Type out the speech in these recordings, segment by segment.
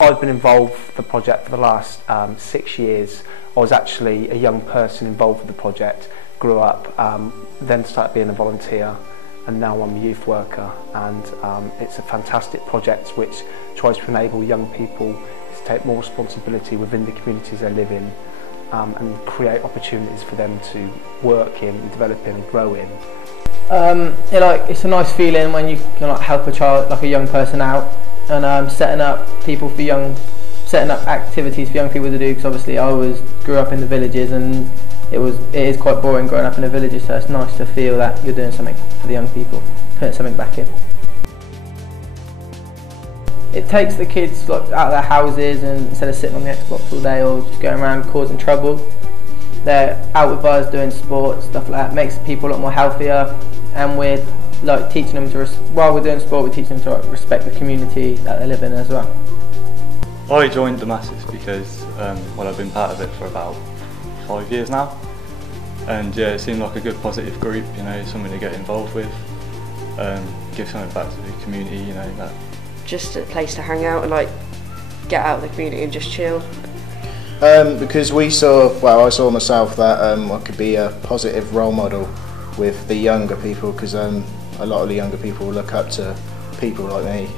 I've been involved with the project for the last 6 years. I was actually a young person involved with the project, grew up, then started being a volunteer, and now I'm a youth worker. And it's a fantastic project which tries to enable young people to take more responsibility within the communities they live in, and create opportunities for them to work in, develop in and grow in. It's a nice feeling when you can help a child, like a young person out, and setting up activities for young people to do, because obviously I grew up in the villages, and it is quite boring growing up in the villages, so it's nice to feel that you're doing something for the young people, putting something back in. It takes the kids out of their houses, and instead of sitting on the Xbox all day or just going around causing trouble, they're out with us doing sports, stuff like that. It makes people a lot more healthier, and we're teaching them to, while we're doing sport, we're teaching them to respect the community that they live in as well. I joined DAMASCUS because I've been part of it for about 5 years now, and yeah, it seemed like a good positive group, something to get involved with, give something back to the community, that. Just a place to hang out and get out of the community and just chill. Because I saw myself that I could be a positive role model with the younger people, because a lot of the younger people look up to people like me,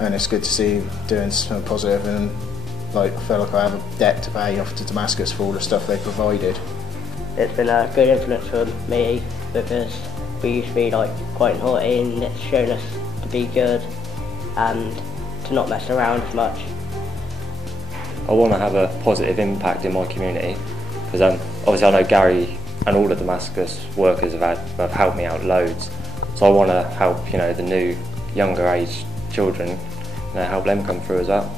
and it's good to see doing something positive, and I feel like I have a debt to pay off to DAMASCUS for all the stuff they provided. It's been a good influence for me, because we used to be quite naughty, and it's shown us to be good and to not mess around as much. I want to have a positive impact in my community, because obviously I know Gary and all the DAMASCUS workers have helped me out loads, so I want to help the new younger age children, help them come through as well.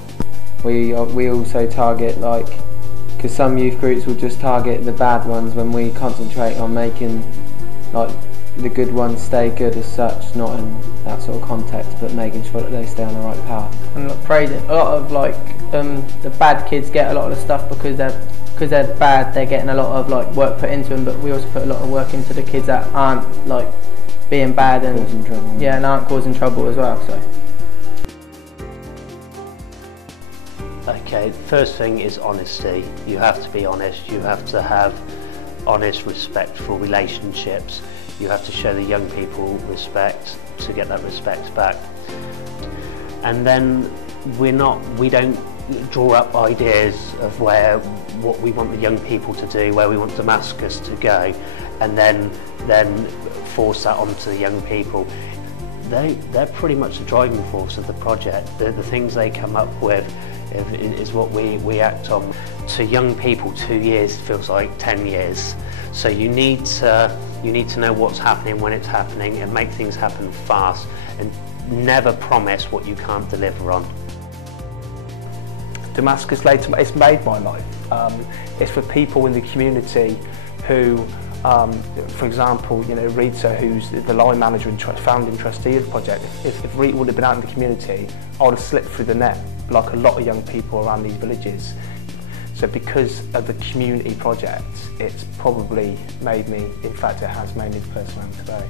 We also target, because some youth groups will just target the bad ones, when we concentrate on making the good ones stay good as such, not in that sort of context, but making sure that they stay on the right path. And a lot of the bad kids get a lot of the stuff because they're bad. They're getting a lot of work put into them, but we also put a lot of work into the kids that aren't being bad and causing trouble. Yeah, and aren't causing trouble as well. So. Okay, the first thing is honesty. You have to be honest. You have to have honest, respectful relationships. You have to show the young people respect to get that respect back. And then we don't draw up ideas of what we want the young people to do, where we want DAMASCUS to go, and then force that onto the young people. They're pretty much the driving force of the project. The things they come up with is what we act on. To young people, 2 years feels like 10 years. So you need to know what's happening when it's happening, and make things happen fast, and never promise what you can't deliver on. DAMASCUS later, it's made my life. It's for people in the community who, for example, Rita, who's the line manager and founding trustee of the project. If Rita would have been out in the community, I would have slipped through the net like a lot of young people around these villages. So because of the community project, it's probably made me, in fact it has made me the person I am today.